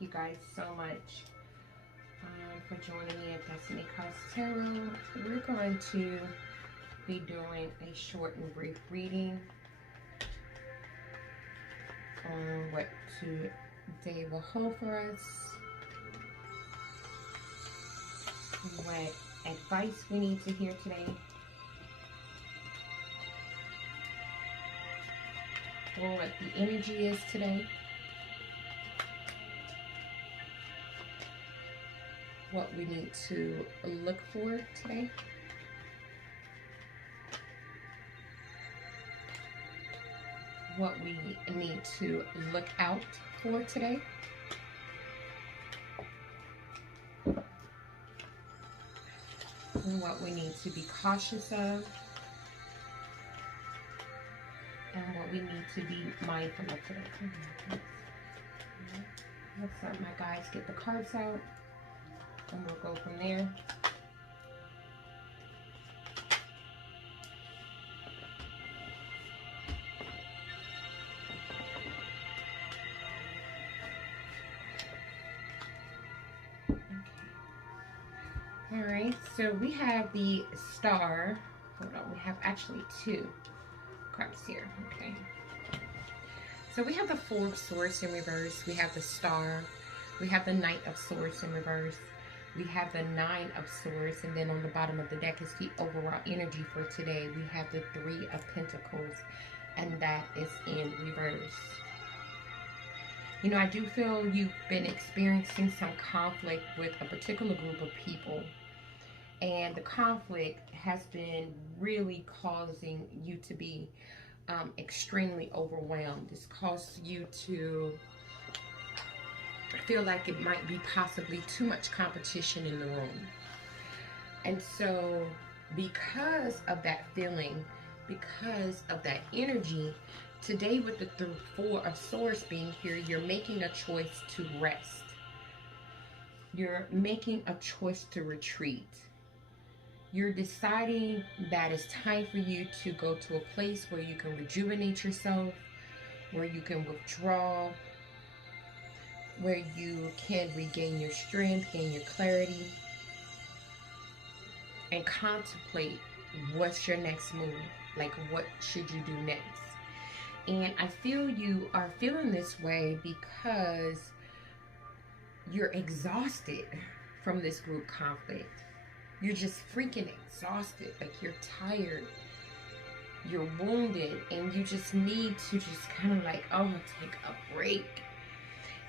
you guys so much for joining me at Destiny Cards Tarot. We're going to be doing a short and brief reading on what today will hold for us, what advice we need to hear today, or what the energy is today, what we need to look for today, what we need to look out for today, and what we need to be cautious of, and what we need to be mindful of today. Let's let my guys get the cards out, and we'll go from there. Alright, so we have the Star. Hold on, we have actually two cards here. Okay. So we have the Four of Swords in reverse. We have the Star. We have the Knight of Swords in reverse. We have the Nine of Swords. And then on the bottom of the deck is the overall energy for today. We have the Three of Pentacles. And that is in reverse. You know, I do feel you've been experiencing some conflict with a particular group of people. And the conflict has been really causing you to be extremely overwhelmed. It's caused you to feel like it might be possibly too much competition in the room. And so because of that feeling, because of that energy, today with the Four of Swords being here, you're making a choice to rest. You're making a choice to retreat. You're deciding that it's time for you to go to a place where you can rejuvenate yourself, where you can withdraw, where you can regain your strength, gain your clarity, and contemplate what's your next move. Like, what should you do next? And I feel you are feeling this way because you're exhausted from this group conflict. You're just freaking exhausted. Like, you're tired, you're wounded, and you just need to just kind of like, oh, take a break.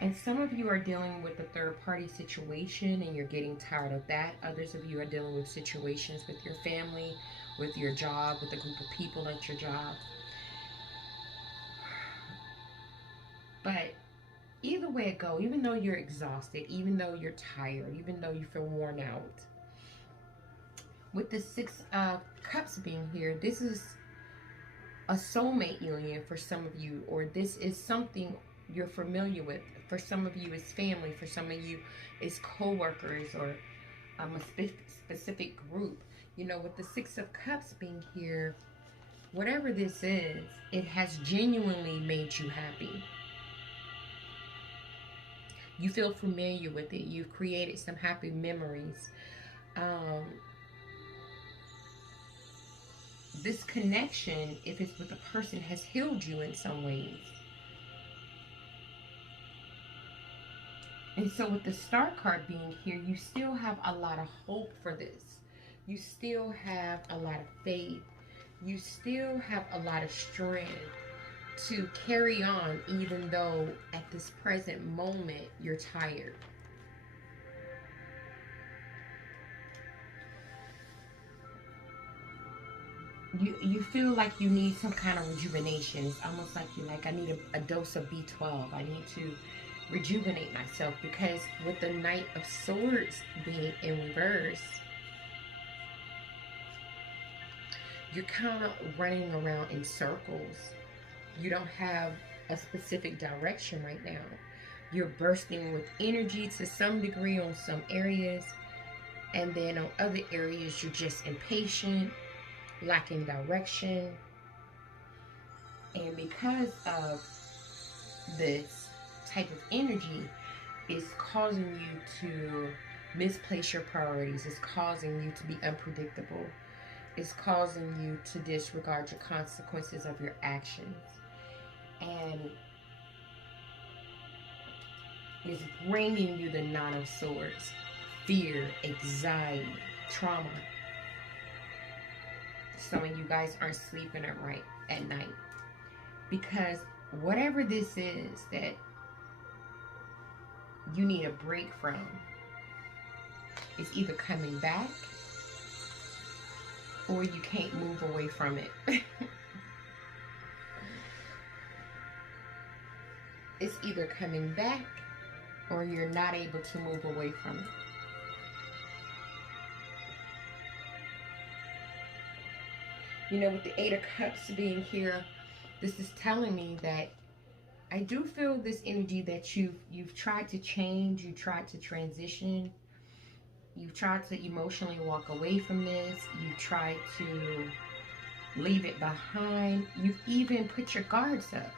And some of you are dealing with a third-party situation and you're getting tired of that. Others of you are dealing with situations with your family, with your job, with a group of people at your job. But either way it goes, even though you're exhausted, even though you're tired, even though you feel worn out, with the Six of Cups being here, this is a soulmate union for some of you, or this is something you're familiar with. For some of you, it's family. For some of you, it's co-workers or a specific group. You know, with the Six of Cups being here, whatever this is, it has genuinely made you happy. You feel familiar with it. You've created some happy memories. This connection, if it's with a person, has healed you in some ways. And so with the Star card being here, you still have a lot of hope for this. You still have a lot of faith. You still have a lot of strength to carry on, even though at this present moment you're tired. You feel like you need some kind of rejuvenation. It's almost like you're like, I need a dose of B12. I need to rejuvenate myself, because with the Knight of Swords being in reverse, you're kind of running around in circles. You don't have a specific direction right now. You're bursting with energy to some degree on some areas, and then on other areas you're just impatient, lacking direction. And because of this type of energy, is causing you to misplace your priorities. It's causing you to be unpredictable. It's causing you to disregard your consequences of your actions. And is bringing you the Nine of Swords. Fear, anxiety, trauma. Some of you guys aren't sleeping right at night. Because whatever this is that you need a break from, it's either coming back or you can't move away from it. It's either coming back or you're not able to move away from it. You know, with the Eight of Cups being here, this is telling me that I do feel this energy that you've tried to change, you tried to transition, you've tried to emotionally walk away from this, you've tried to leave it behind, you've even put your guards up.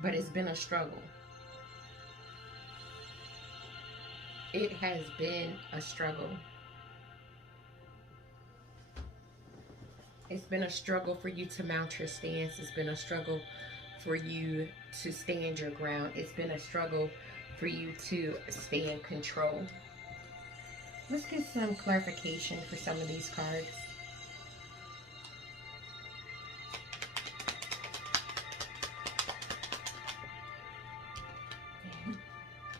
But it's been a struggle. It has been a struggle. It's been a struggle for you to mount your stance. It's been a struggle for you to stand your ground. It's been a struggle for you to stay in control. Let's get some clarification for some of these cards.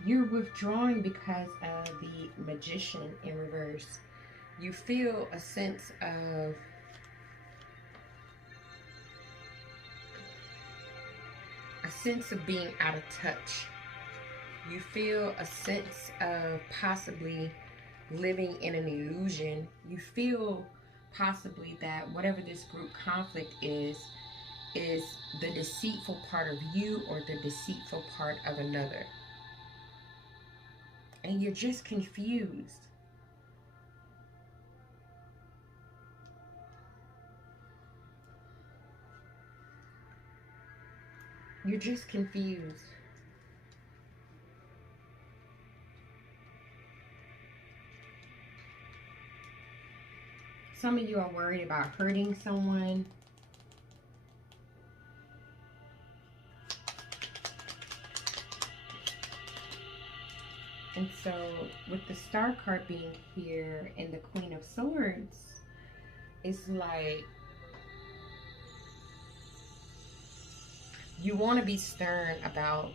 You're withdrawing because of the Magician in reverse. You feel a sense of being out of touch. You feel a sense of possibly living in an illusion. You feel possibly that whatever this group conflict is the deceitful part of you or the deceitful part of another. And you're just confused. You're just confused. Some of you are worried about hurting someone. And so with the Star card being here and the Queen of Swords, it's like you want to be stern about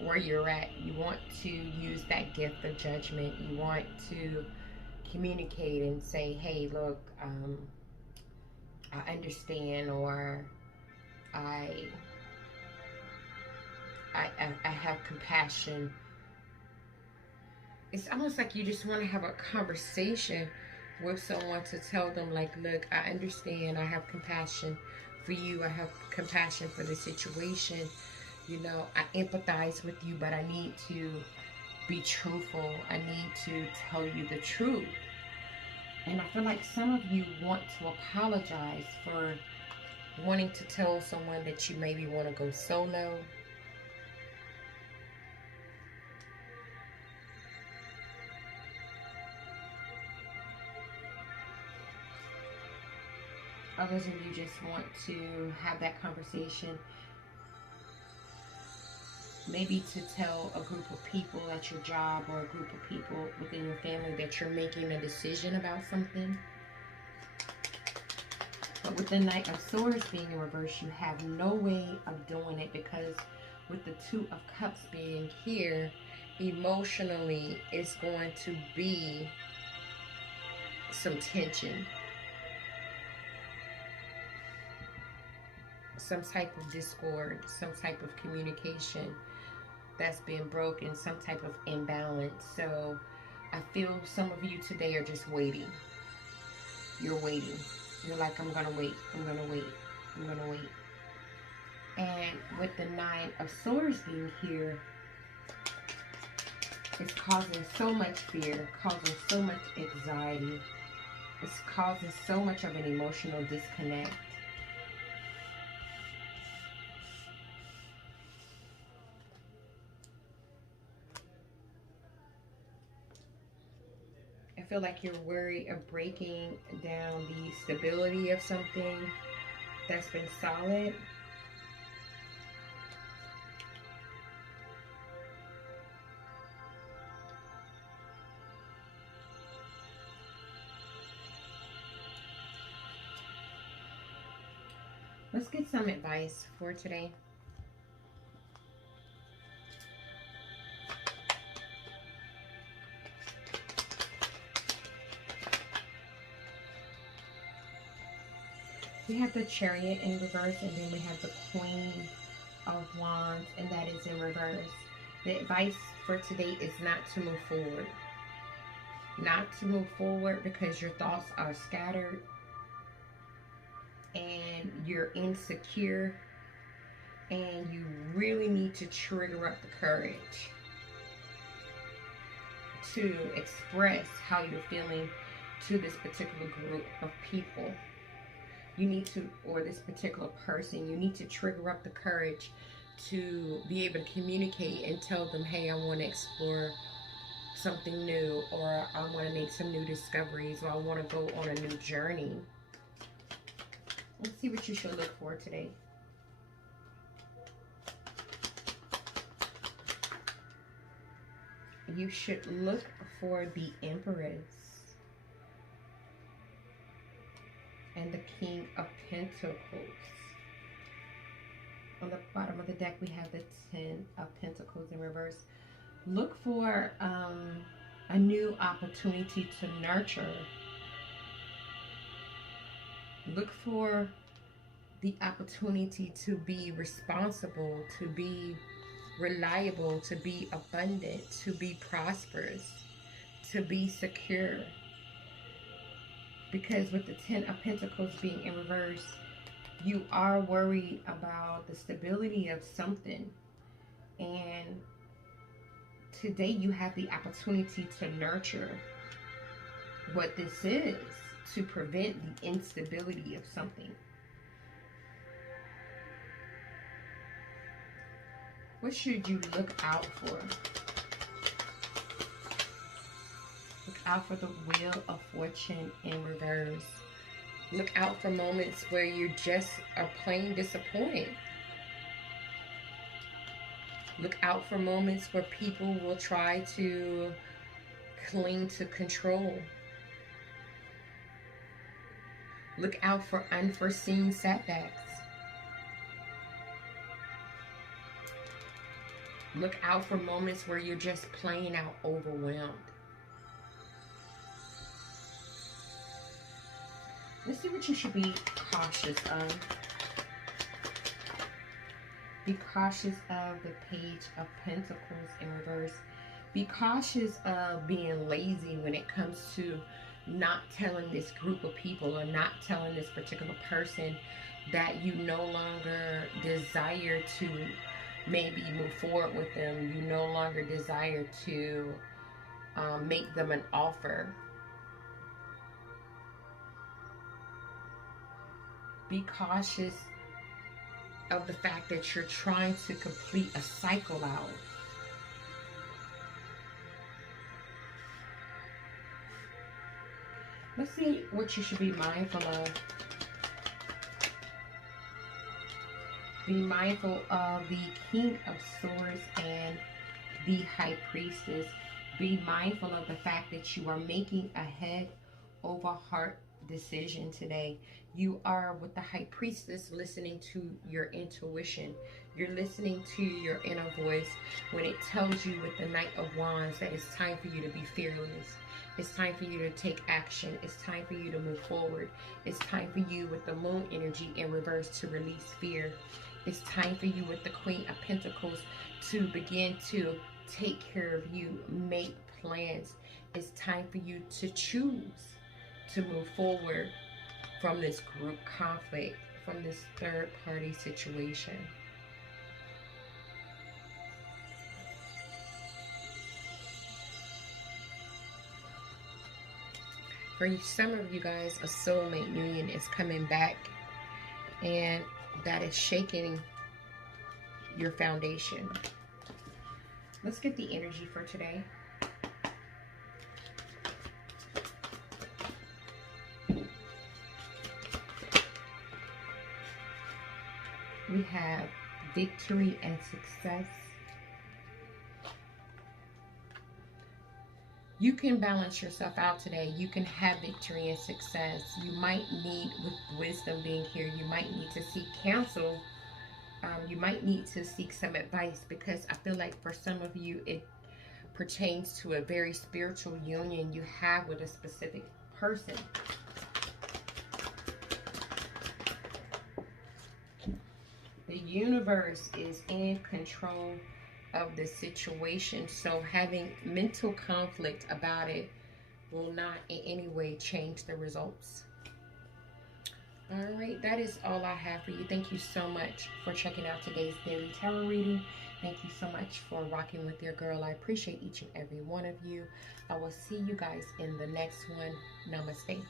where you're at. You want to use that gift of judgment. You want to communicate and say, hey, look, I understand, or I have compassion. It's almost like you just want to have a conversation with someone to tell them, like, look, I understand, I have compassion for you, I have compassion for the situation, you know, I empathize with you, but I need to be truthful. I need to tell you the truth. And I feel like some of you want to apologize for wanting to tell someone that you maybe want to go solo. Others of you just want to have that conversation. Maybe to tell a group of people at your job or a group of people within your family that you're making a decision about something. But with the Knight of Swords being in reverse, you have no way of doing it, because with the Two of Cups being here, emotionally it's going to be some tension. Some type of discord, some type of communication that's been broken, some type of imbalance. So I feel some of you today are just waiting. You're waiting. You're like, I'm gonna wait, I'm gonna wait, I'm gonna wait. And with the Nine of Swords being here, it's causing so much fear, causing so much anxiety. It's causing so much of an emotional disconnect. feel like you're worried of breaking down the stability of something that's been solid. Let's get some advice for today. We have the Chariot in reverse, and then we have the Queen of Wands, and that is in reverse. The advice for today is not to move forward. Not to move forward because your thoughts are scattered and you're insecure, and you really need to trigger up the courage to express how you're feeling to this particular group of people. You need to, or this particular person, you need to trigger up the courage to be able to communicate and tell them, hey, I want to explore something new, or I want to make some new discoveries, or I want to go on a new journey. Let's see what you should look for today. You should look for the Empress and the King of Pentacles. On the bottom of the deck, we have the Ten of Pentacles in reverse. Look for a new opportunity to nurture. Look for the opportunity to be responsible, to be reliable, to be abundant, to be prosperous, to be secure. Because with the Ten of Pentacles being in reverse, you are worried about the stability of something. And today you have the opportunity to nurture what this is, to prevent the instability of something. What should you look out for? Look out for the Wheel of Fortune in reverse. Look out for moments where you just are plain disappointed. Look out for moments where people will try to cling to control. Look out for unforeseen setbacks. Look out for moments where you're just plain out overwhelmed. Let's see what you should be cautious of. Be cautious of the Page of Pentacles in reverse. Be cautious of being lazy when it comes to not telling this group of people, or not telling this particular person that you no longer desire to maybe move forward with them. You no longer desire to make them an offer. Be cautious of the fact that you're trying to complete a cycle out. Let's see what you should be mindful of. Be mindful of the King of Swords and the High Priestess. Be mindful of the fact that you are making a head over heart decision today. You are, with the High Priestess, listening to your intuition. You're listening to your inner voice when it tells you with the Knight of Wands that it's time for you to be fearless. It's time for you to take action. It's time for you to move forward. It's time for you with the Moon energy in reverse to release fear. It's time for you with the Queen of Pentacles to begin to take care of you, make plans. It's time for you to choose to move forward from this group conflict, from this third party situation. For some of you guys, a soulmate union is coming back, and that is shaking your foundation. Let's get the energy for today. have victory and success. You can balance yourself out today. You can have victory and success. You might need, with wisdom being here, you might need to seek counsel. You might need to seek some advice, because I feel like for some of you, it pertains to a very spiritual union you have with a specific person. The universe is in control of the situation, so having mental conflict about it will not in any way change the results. All right, that is all I have for you. Thank you so much for checking out today's daily tarot reading. Thank you so much for rocking with your girl. I appreciate each and every one of you. I will see you guys in the next one. Namaste.